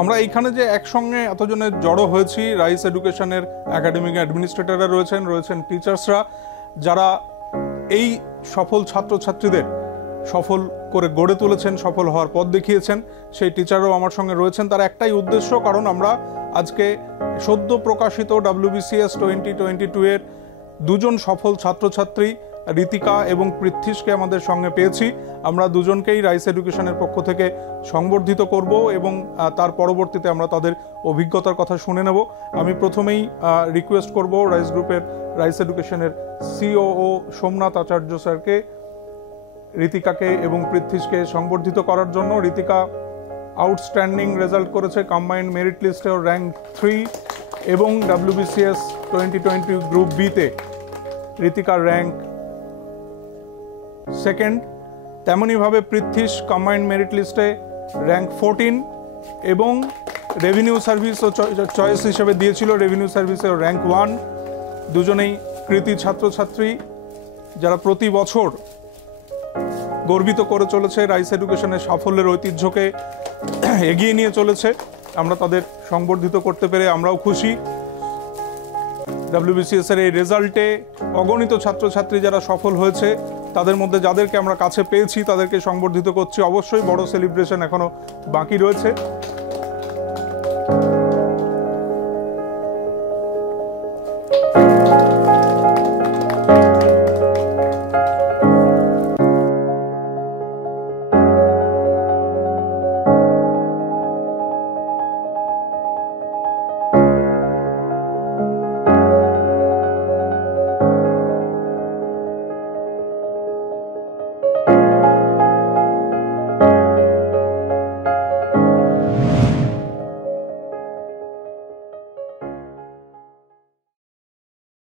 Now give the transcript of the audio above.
আমরা এইখানে যে একসঙ্গে এতজনের জড়ো হয়েছি, রাইস এডুকেশনের একাডেমিক অ্যাডমিনিস্ট্রেটররা রয়েছেন টিচার্সরা, যারা এই সফল ছাত্রছাত্রীদের সফল করে গড়ে তুলেছেন, সফল হওয়ার পথ দেখিয়েছেন, সেই টিচাররাও আমার সঙ্গে রয়েছেন। তার একটাই উদ্দেশ্য, কারণ আমরা আজকে সদ্য প্রকাশিত WBCS 2022 এর দুজন সফল ছাত্রছাত্রী ঋতিকা এবং পৃথ্বীশকে আমাদের সঙ্গে পেয়েছি। আমরা দুজনকেই রাইস এডুকেশনের পক্ষ থেকে সংবর্ধিত করব এবং তার পরবর্তীতে আমরা তাদের অভিজ্ঞতার কথা শুনে নেব। আমি প্রথমেই রিকোয়েস্ট করব রাইস গ্রুপের রাইস এডুকেশনের COO সোমনাথ আচার্য স্যারকে ঋতিকাকে এবং পৃথ্বীশকে সংবর্ধিত করার জন্য। ঋতিকা আউটস্ট্যান্ডিং রেজাল্ট করেছে, কম্বাইন্ড মেরিট লিস্টে র্যাঙ্ক 3 এবং WBCS 2020 গ্রুপ B-তে ঋতিকার র্যাঙ্ক 2nd। তেমনইভাবে পৃথ্বীশ কম্বাইন্ড মেরিট লিস্টে র্যাঙ্ক 14 এবং রেভিনিউ সার্ভিসও চয়েস হিসেবে দিয়েছিল, রেভিনিউ সার্ভিসে র্যাঙ্ক 1। দুজনেই কৃতি ছাত্রছাত্রী যারা প্রতি বছর গর্বিত করে চলেছে, রাইস এডুকেশনের সাফল্যের ঐতিহ্যকে এগিয়ে নিয়ে চলেছে। আমরা তাদের সংবর্ধিত করতে পেরে আমরাও খুশি। WBCS এর এই রেজাল্টে অগণিত ছাত্রছাত্রী যারা সফল হয়েছে, তাদের মধ্যে যাদেরকে আমরা কাছে পেয়েছি তাদেরকে সংবর্ধিত করছি। অবশ্যই বড় সেলিব্রেশন এখনো বাকি রয়েছে।